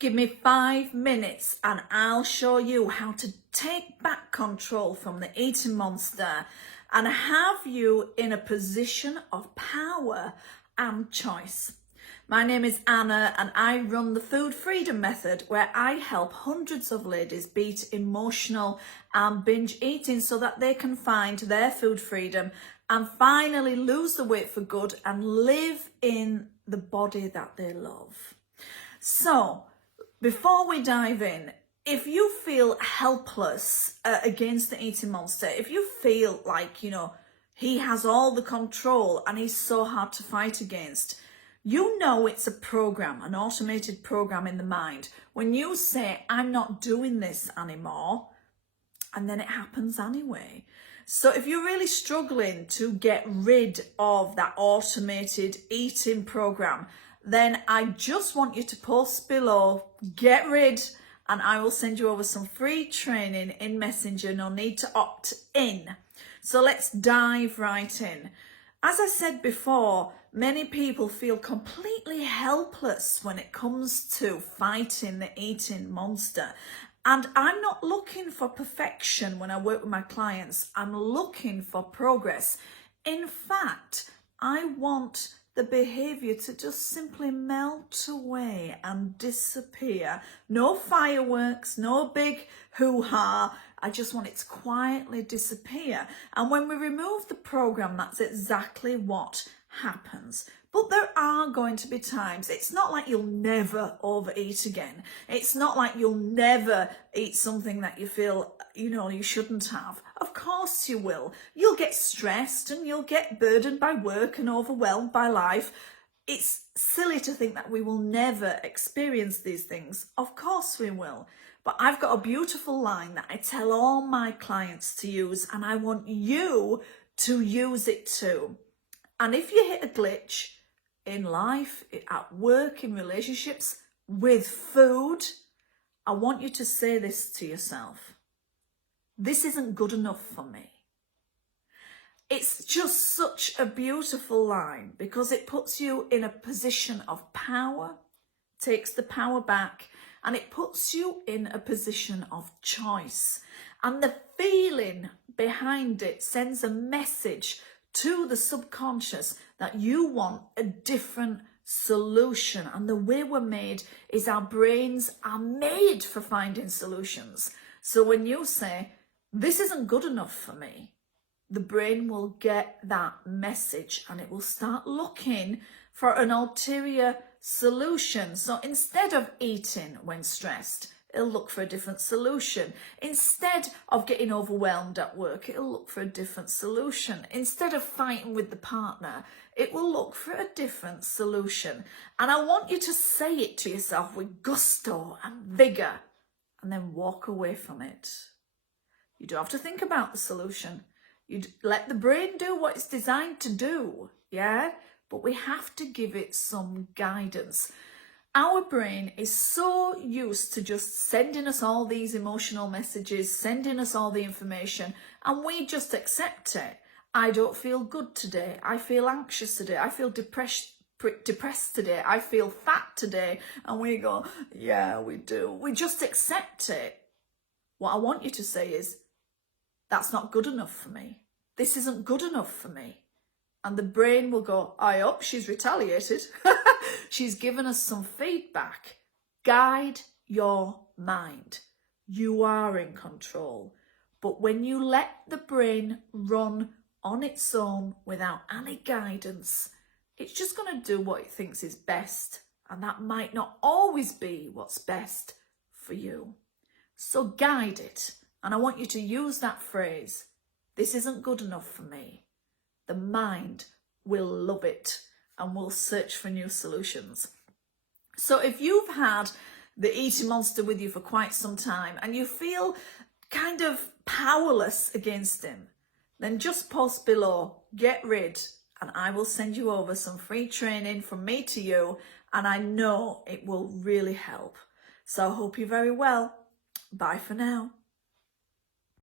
Give me 5 minutes and I'll show you how to take back control from the eating monster and have you in a position of power and choice. My name is Anna and I run the Food Freedom Method, where I help hundreds of ladies beat emotional and binge eating so that they can find their food freedom and finally lose the weight for good and live in the body that they love. So, before we dive in, if you feel helpless against the eating monster, if you feel like, he has all the control and he's so hard to fight against, you know it's a program, an automated program in the mind. When you say, I'm not doing this anymore, and then it happens anyway. So if you're really struggling to get rid of that automated eating program, then I just want you to post below, get rid, and I will send you over some free training in Messenger. No need to opt in. So let's dive right in. As I said before, many people feel completely helpless when it comes to fighting the eating monster. And I'm not looking for perfection when I work with my clients. I'm looking for progress. In fact, I want the behavior to just simply melt away and disappear. No fireworks, no big hoo-ha. I just want it to quietly disappear. And when we remove the program, that's exactly what happens. But there are going to be times. It's not like you'll never overeat again. It's not like you'll never eat something that you feel, you shouldn't have. Of course you will. You'll get stressed and you'll get burdened by work and overwhelmed by life. It's silly to think that we will never experience these things. Of course we will. But I've got a beautiful line that I tell all my clients to use, and I want you to use it too. And if you hit a glitch in life, at work, in relationships, with food, I want you to say this to yourself. This isn't good enough for me. It's just such a beautiful line because it puts you in a position of power, takes the power back, and it puts you in a position of choice. And the feeling behind it sends a message to the subconscious that you want a different solution. And the way we're made is our brains are made for finding solutions. So when you say, this isn't good enough for me, the brain will get that message and it will start looking for an ulterior solution. So instead of eating when stressed, it'll look for a different solution. Instead of getting overwhelmed at work, it'll look for a different solution. Instead of fighting with the partner, it will look for a different solution. And I want you to say it to yourself with gusto and vigour, and then walk away from it. You don't have to think about the solution. You let the brain do what it's designed to do, yeah? But we have to give it some guidance. Our brain is so used to just sending us all these emotional messages, sending us all the information, and we just accept it. I don't feel good today. I feel anxious today. I feel depressed today. I feel fat today. And we go, yeah, we do. We just accept it. What I want you to say is, that's not good enough for me. This isn't good enough for me. And the brain will go, I hope she's retaliated. She's given us some feedback. Guide your mind. You are in control. But when you let the brain run on its own without any guidance, it's just going to do what it thinks is best. And that might not always be what's best for you. So guide it. And I want you to use that phrase, this isn't good enough for me. The mind will love it and will search for new solutions. So if you've had the eating monster with you for quite some time and you feel kind of powerless against him, then just post below, get rid, and I will send you over some free training from me to you, and I know it will really help. So I hope you're very well. Bye for now.